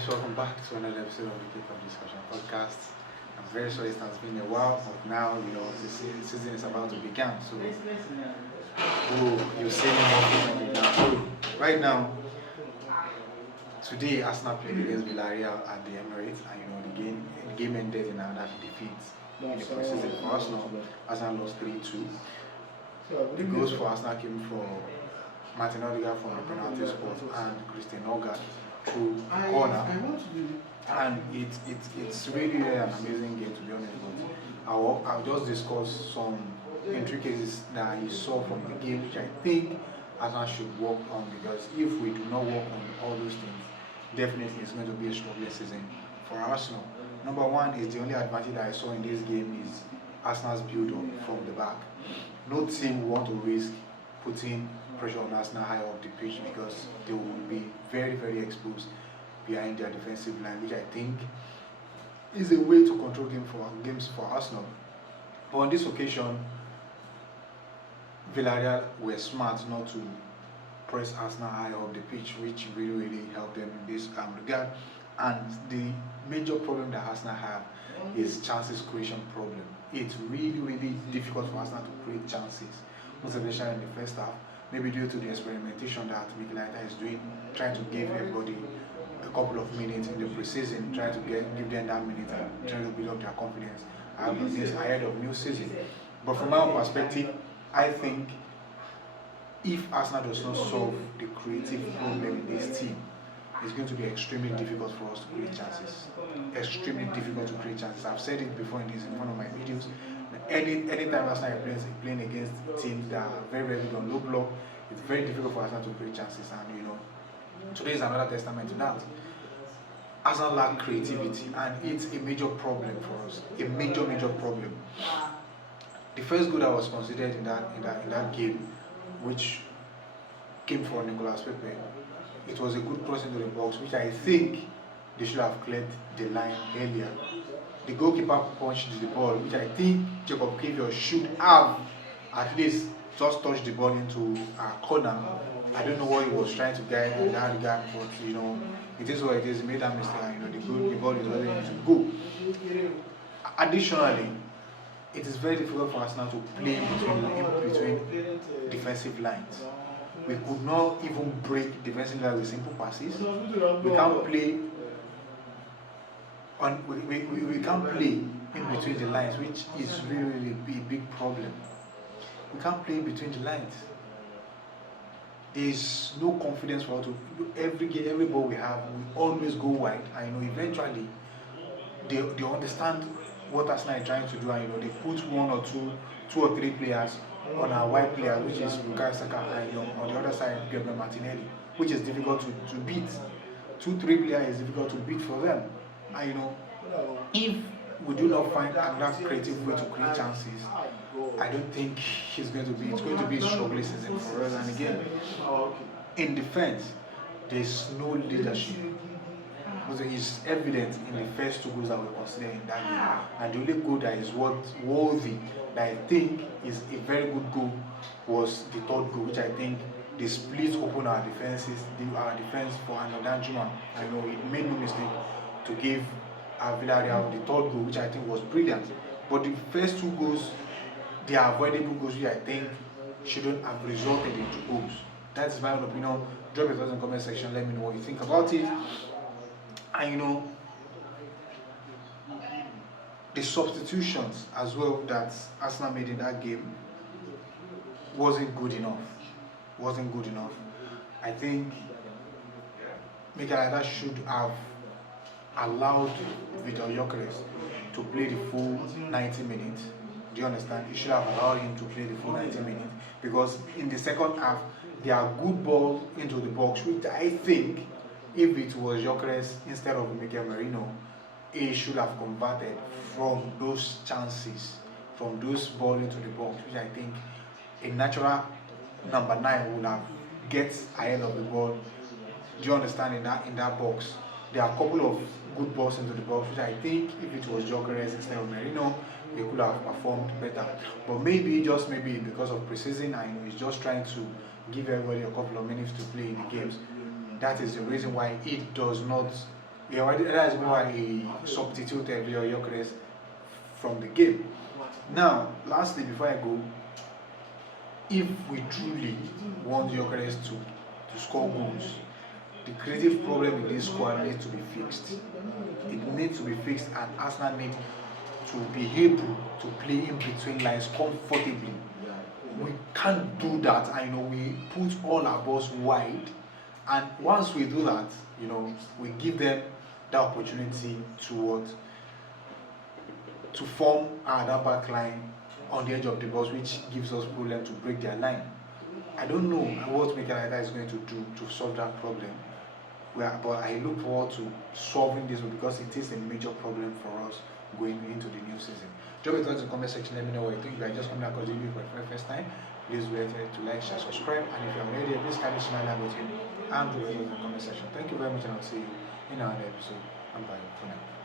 guys, welcome back to another episode of the Kickoff Discussion Podcast. I'm very sorry it has been a while, but now the season is about to begin. So, you're seeing more frequently now. So, right now, today Arsenal played against Villarreal at the Emirates, and the game ended in another defeat in the preseason for Arsenal. Arsenal lost 3-2. The goals for Arsenal came from Martin Odegaard from the penalty spot and Christian Ogard through the corner. And it's really an amazing game, to be honest. But I'll just discuss some intricacies that I saw from the game, which I think Arsenal should work on, because if we do not work on all those things, definitely it's going to be a struggling season for Arsenal. Number one is the only advantage that I saw in this game is Arsenal's build-up from the back. No team will want to risk putting pressure on Arsenal high up the pitch, because they will be very, very exposed behind their defensive line, which I think is a way to control games for Arsenal. But on this occasion, Villarreal were smart not to press Arsenal high up the pitch, which really, really helped them in this regard. And the major problem that Arsenal have is chances creation problem. It's really, really difficult for Arsenal to create chances, most especially in the first half. Maybe due to the experimentation that Mikel Arteta is doing, trying to give everybody a couple of minutes in the preseason, trying to give them that minute and trying to build up their confidence ahead of new season. But from my perspective, I think if Arsenal does not solve the creative problem in this team, it's going to be extremely difficult for us to create chances. Extremely difficult to create chances. I've said it before in one of my videos. Anytime Arsenal is playing against teams that are very, very good on low block, it's very difficult for Arsenal to create chances. And today is another testament to that. Arsenal lack creativity, and it's a major problem for us. A major, major problem. The first goal that was considered in that game, which came from Nicolas Pepe, it was a good cross into the box, which I think they should have cleared the line earlier. The goalkeeper punched the ball, which I think Jacob Kivior should have at least just touched the ball into a corner. I don't know what he was trying to guide in that regard, but it is what it is. He made that mistake, and the ball is already into goal. Additionally, it is very difficult for Arsenal to play between defensive lines. We could not even break defensive lines with simple passes. We can't play we can't play in between the lines, which is really, really a big problem. We can't play between the lines. There's no confidence for us to every ball we have, we always go wide, and eventually they understand what Arsenal is trying to do, and they put two or three players on our wide player, which is Bukayo Saka, and on the other side Gabriel Martinelli, which is difficult to beat. 2-3 players is difficult to beat for them. And if we do not find another creative way to create chances, I don't think it's going to be a struggling season for us. And again, in defense, there's no leadership. It's evident in the first two goals that were considered in that game. And the only goal that is worthy, that I think is a very good goal, was the third goal, which I think they split open our defense for Danjuma. It made no mistake to give Villarreal the third goal, which I think was brilliant. But the first two goals, they are avoidable goals, which I think shouldn't have resulted into goals. That's my own opinion. Drop your thoughts in the comment section. Let me know what you think about it. And the substitutions as well that Arsenal made in that game wasn't good enough. I think Mikel Arteta should have allowed Vitor Gyökeres to play the full 90 minutes. Do you understand? He should have allowed him to play the full 90 minutes, because in the second half there are good balls into the box, which I think if it was Gyökeres instead of Miguel Merino, he should have converted from those chances, from those balls into the box, which I think a natural number 9 would have get ahead of the ball. Do you understand? In that box, there are a couple of good balls into the box, which I think if it was Gyökeres instead of Merino, they could have performed better. But maybe, just maybe, because of preseason, he's just trying to give everybody a couple of minutes to play in the games. That is the reason why it does not he already that's why he substituted Villarreal from the game. Now, lastly, before I go, if we truly want Gyökeres to score goals, the creative problem in this squad needs to be fixed. It needs to be fixed, and Arsenal need to be able to play in between lines comfortably. We can't do that. I know we put all our balls wide, and once we do that, we give them the opportunity to form that back line on the edge of the box, which gives us problem to break their line. I don't know what Mikel Arteta is going to do to solve that problem. But I look forward to solving this because it is a major problem for us going into the new season. Drop your thoughts in the comment section. Let me know what you think. If you are just coming across the video for the first time, please remember to like, share, subscribe, and if you are already here, please kindly smash that button and drop your thoughts in the comment section. Thank you very much, and I'll see you in another episode. And bye for now.